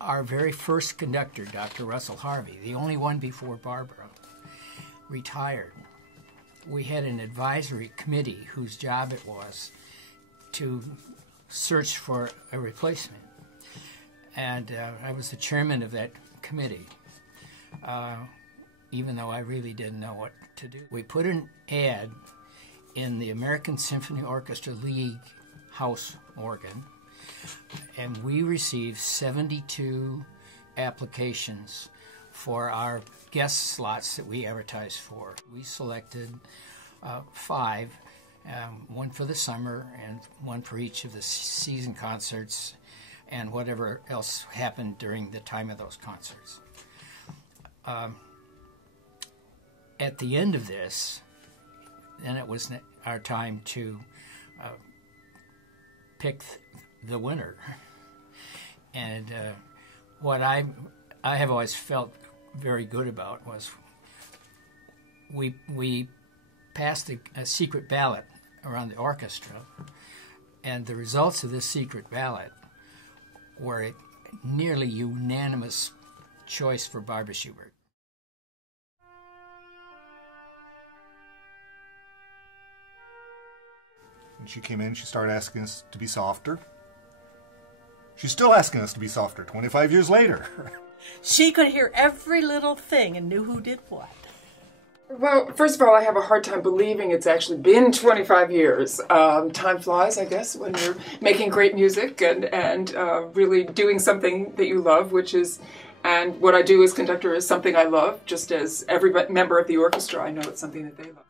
Our very first conductor, Dr. Russell Harvey, the only one before Barbara, retired. We had an advisory committee whose job it was to search for a replacement. And I was the chairman of that committee, even though I really didn't know what to do. We put an ad in the American Symphony Orchestra League house organ, and we received 72 applications for our guest slots that we advertised for. We selected 5, one for the summer and one for each of the season concerts and whatever else happened during the time of those concerts. At the end of this, then it was our time to pick the winner. And what I have always felt very good about was we passed a secret ballot around the orchestra, and the results of this secret ballot were a nearly unanimous choice for Barbara Schubert. When she came in, she started asking us to be softer. She's still asking us to be softer 25 years later. She could hear every little thing and knew who did what. Well, first of all, I have a hard time believing it's actually been 25 years. Time flies, I guess, when you're making great music and really doing something that you love, and what I do as conductor is something I love, just as every member of the orchestra, I know it's something that they love.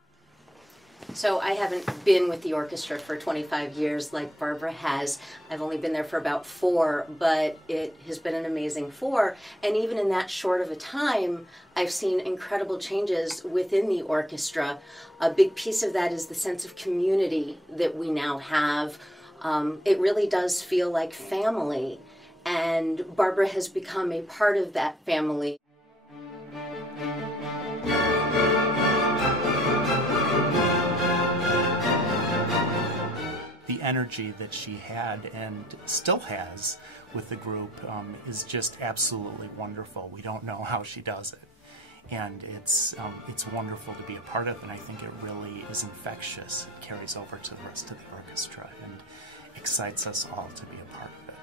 So I haven't been with the orchestra for 25 years like Barbara has. I've only been there for about 4, but it has been an amazing 4. And even in that short of a time, I've seen incredible changes within the orchestra. A big piece of that is the sense of community that we now have. It really does feel like family, and Barbara has become a part of that family. The energy that she had and still has with the group is just absolutely wonderful. We don't know how she does it, and it's wonderful to be a part of, and I think it really is infectious. It carries over to the rest of the orchestra and excites us all to be a part of it.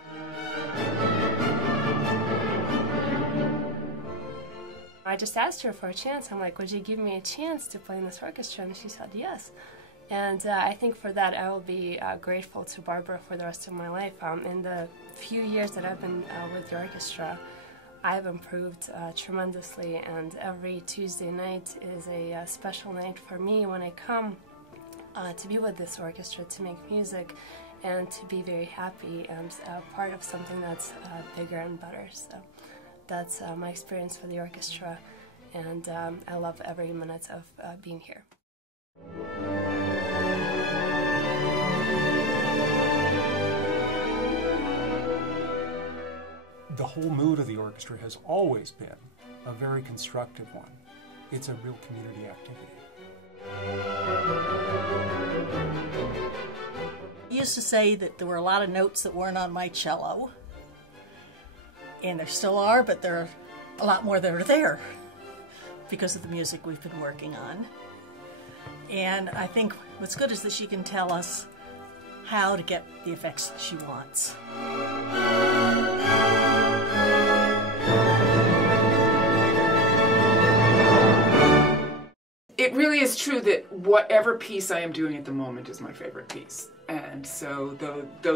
I just asked her for a chance. I'm like, would you give me a chance to play in this orchestra? And she said yes. And I think for that I will be grateful to Barbara for the rest of my life. In the few years that I've been with the orchestra, I've improved tremendously, and every Tuesday night is a special night for me when I come to be with this orchestra, to make music, and to be very happy and part of something that's bigger and better. So that's my experience for the orchestra, and I love every minute of being here. The whole mood of the orchestra has always been a very constructive one. It's a real community activity. I used to say that there were a lot of notes that weren't on my cello, and there still are, but there are a lot more that are there because of the music we've been working on. And I think what's good is that she can tell us how to get the effects that she wants. It really is true that whatever piece I am doing at the moment is my favorite piece. And so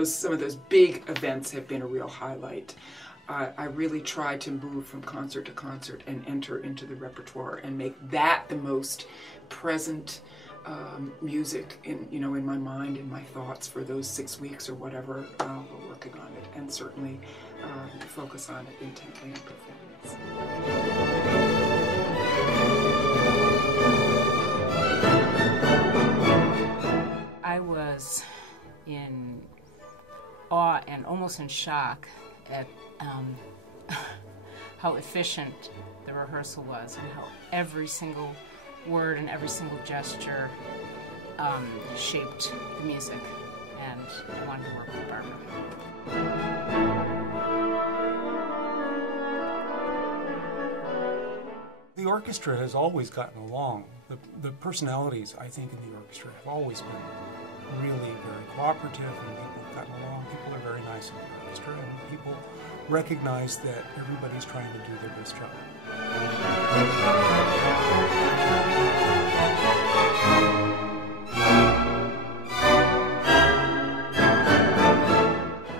some of those big events have been a real highlight. I really try to move from concert to concert and enter into the repertoire and make that the most present music in my mind and my thoughts for those 6 weeks or whatever we're working on it, and certainly focus on it intently in performance. I was in awe and almost in shock at how efficient the rehearsal was, and how every single word and every single gesture shaped the music, and I wanted to work with Barbara. orchestra has always gotten along. The personalities, I think, in the orchestra have always been really very cooperative, and people have gotten along. People are very nice in the orchestra, and people recognize that everybody's trying to do their best job.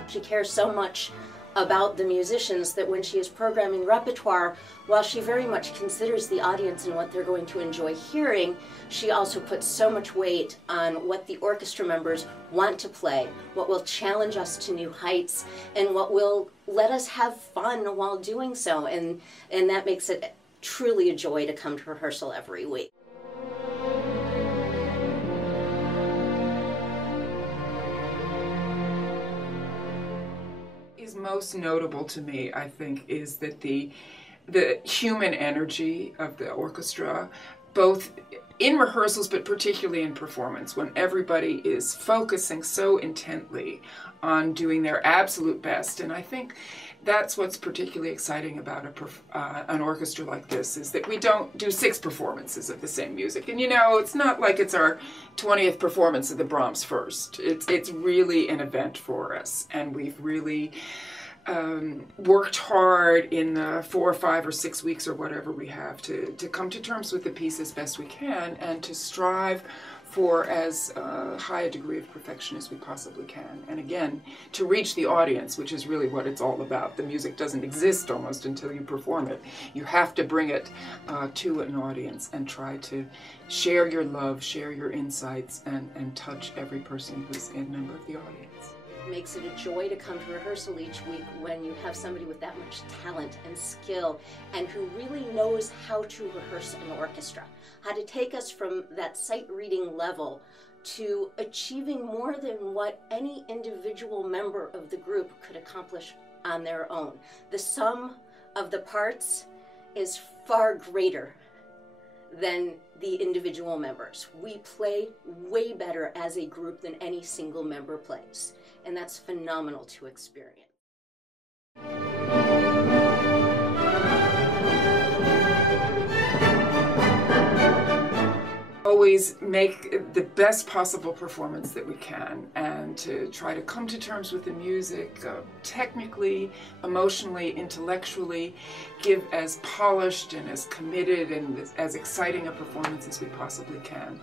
She cares so much about the musicians that when she is programming repertoire, while she very much considers the audience and what they're going to enjoy hearing, she also puts so much weight on what the orchestra members want to play, what will challenge us to new heights, and what will let us have fun while doing so. And that makes it truly a joy to come to rehearsal every week. Most notable to me, I think, is that the human energy of the orchestra, both in rehearsals but particularly in performance, when everybody is focusing so intently on doing their absolute best. And I think that's what's particularly exciting about an orchestra like this, is that we don't do 6 performances of the same music. And you know, it's not like it's our 20th performance of the Brahms First. It's really an event for us, and we've really worked hard in the 4 or 5 or 6 weeks or whatever we have to come to terms with the piece as best we can, and to strive for as high a degree of perfection as we possibly can. And again, to reach the audience, which is really what it's all about. The music doesn't exist almost until you perform it. You have to bring it to an audience and try to share your love, share your insights, and touch every person who's a member of the audience. It makes it a joy to come to rehearsal each week when you have somebody with that much talent and skill, and who really knows how to rehearse an orchestra, how to take us from that sight reading level to achieving more than what any individual member of the group could accomplish on their own. The sum of the parts is far greater than the individual members. We play way better as a group than any single member plays, and that's phenomenal to experience. Always make the best possible performance that we can, and to try to come to terms with the music technically, emotionally, intellectually, give as polished and as committed and as exciting a performance as we possibly can.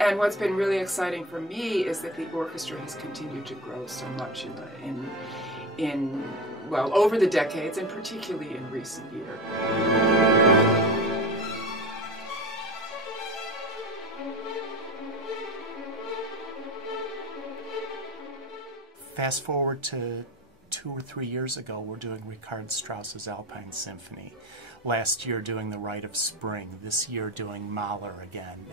And what's been really exciting for me is that the orchestra has continued to grow so much well, over the decades, and particularly in recent years. Fast forward to 2 or 3 years ago, we're doing Richard Strauss's Alpine Symphony. Last year doing The Rite of Spring. This year doing Mahler again.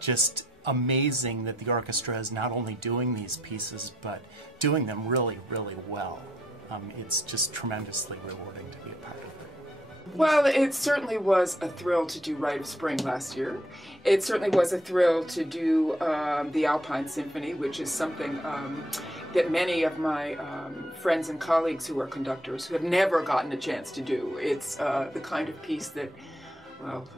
Just amazing that the orchestra is not only doing these pieces, but doing them really, really well. It's just tremendously rewarding to be a part of it. Well, it certainly was a thrill to do Rite of Spring last year. It certainly was a thrill to do the Alpine Symphony, which is something that many of my friends and colleagues who are conductors who have never gotten a chance to do. It's the kind of piece that, well,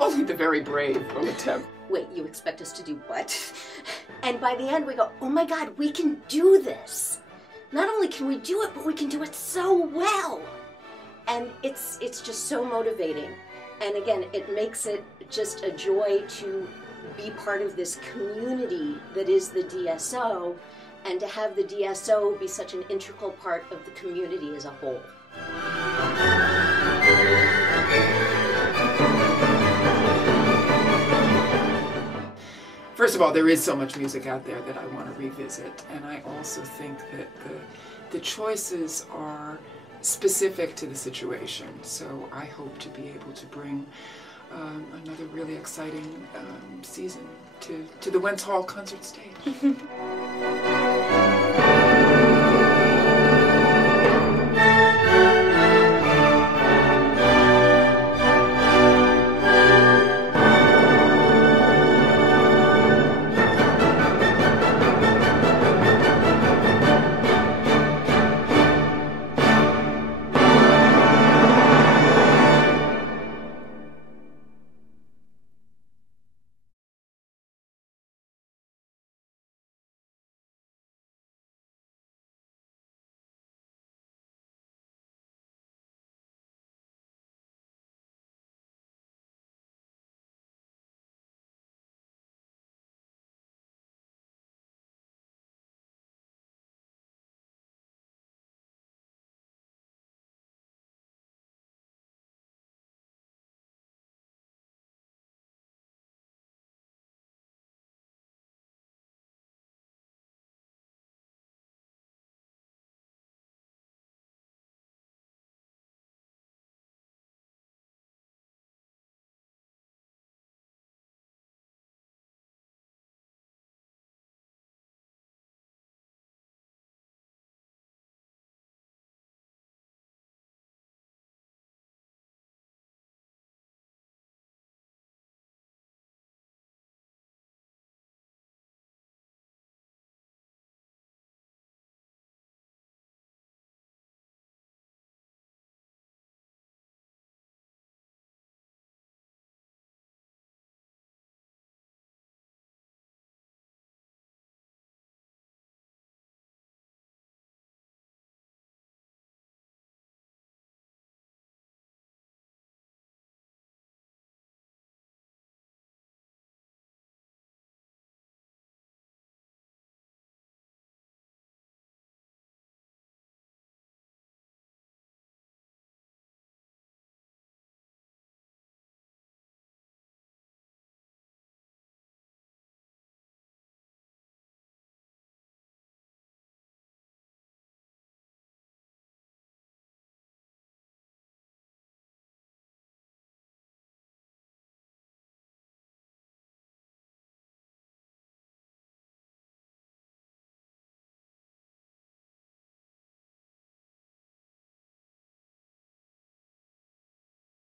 only the very brave will attempt. Wait, you expect us to do what? And by the end we go, oh my God, we can do this. Not only can we do it, but we can do it so well. And it's just so motivating. And again, it makes it just a joy to be part of this community that is the DSO, and to have the DSO be such an integral part of the community as a whole. First of all, there is so much music out there that I want to revisit, and I also think that the choices are specific to the situation. So I hope to be able to bring another really exciting season to the Wentz Hall concert stage.